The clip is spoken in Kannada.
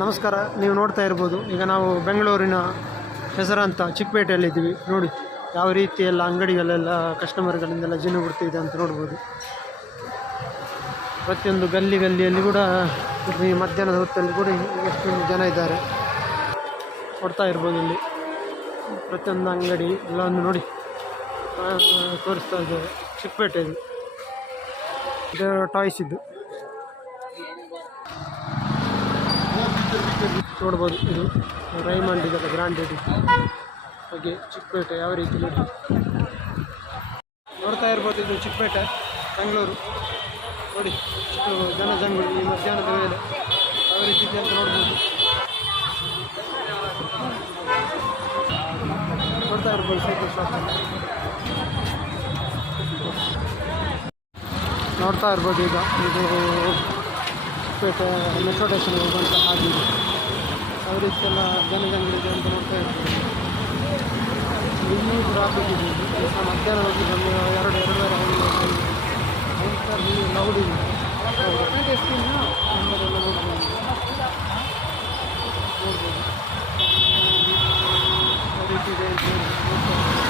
ನಮಸ್ಕಾರ, ನೀವು ನೋಡ್ತಾ ಇರ್ಬೋದು. ಈಗ ನಾವು ಬೆಂಗಳೂರಿನ ಹೆಸರಂತ ಚಿಕ್ಕಪೇಟೆಯಲ್ಲಿದ್ದೀವಿ. ನೋಡಿ, ಯಾವ ರೀತಿ ಎಲ್ಲ ಅಂಗಡಿಗಳೆಲ್ಲ ಕಸ್ಟಮರ್ಗಳಿಂದೆಲ್ಲ ಜೀನು ಬಿಡ್ತಿದೆ ಅಂತ ನೋಡ್ಬೋದು. ಪ್ರತಿಯೊಂದು ಗಲ್ಲಿ ಗಲ್ಲಿಯಲ್ಲಿ ಕೂಡ ಈ ಮಧ್ಯಾಹ್ನದ ಹೊತ್ತಲ್ಲಿ ಕೂಡ ಎಷ್ಟೊಂದು ಜನ ಇದ್ದಾರೆ. ಕೊಡ್ತಾ ಇರ್ಬೋದು ಇಲ್ಲಿ. ಪ್ರತಿಯೊಂದು ಅಂಗಡಿ ಎಲ್ಲವನ್ನು ನೋಡಿ ತೋರಿಸ್ತಾ ಇದ್ದಾರೆ ಚಿಕ್ಕಪೇಟೆ ಇದು ಇದು ಟಾಯ್ಸ್ ಇದ್ದು ನೋಡ್ಬೋದು ಇದು ರೈಮಂಡ್ ಇದೆಲ್ಲ ಗ್ರಾಂಡೆಡ್ ಹಾಗೆ ಚಿಕ್ಕಪೇಟೆ, ಯಾವ ರೀತಿ ನೋಡಿ. ನೋಡ್ತಾ ಇರ್ಬೋದು ಇದು ಚಿಕ್ಕಪೇಟೆ, ಬೆಂಗಳೂರು. ನೋಡಿ ಜನ ಜನಜಂಗುಳಿ, ಈ ಮಧ್ಯಾಹ್ನದ ವೇಳೆ ಯಾವ ರೀತಿ ಇದೆ ಅಂತ ನೋಡ್ಬೋದು. ನೋಡ್ತಾ ಇರ್ಬೋದು ಸೈಕಲ್ ಶಾಪ್ ನೋಡ್ತಾ ಇರ್ಬೋದು ಈಗ ಇದು ಹೊಸಪೇಟೆ ಮೆಟ್ರೋ ಸ್ಟೇಷನ್ಗೆ ಹೋಗುವಂಥ ಹಾದಿ ಅವರಿಗೆಲ್ಲ ಜನಜಂಗಳಿಗೆ ಅಂತ ನೋಡ್ತಾ ಇರ್ತೀವಿ ಇನ್ನೂ ಟ್ರಾಫಿಕ್ ಇದೆ. ಮಧ್ಯಾಹ್ನ ಹೋಗಿ ಬಂದು ಎರಡು, ಎರಡೂವರೆ ಹೋಗಿ ಅಂತ ಲೌಡ್ ಇದೆ. ನೋಡ್ಬೋದು. ನೋಡ್ಬೋದು ಯಾವ ರೀತಿ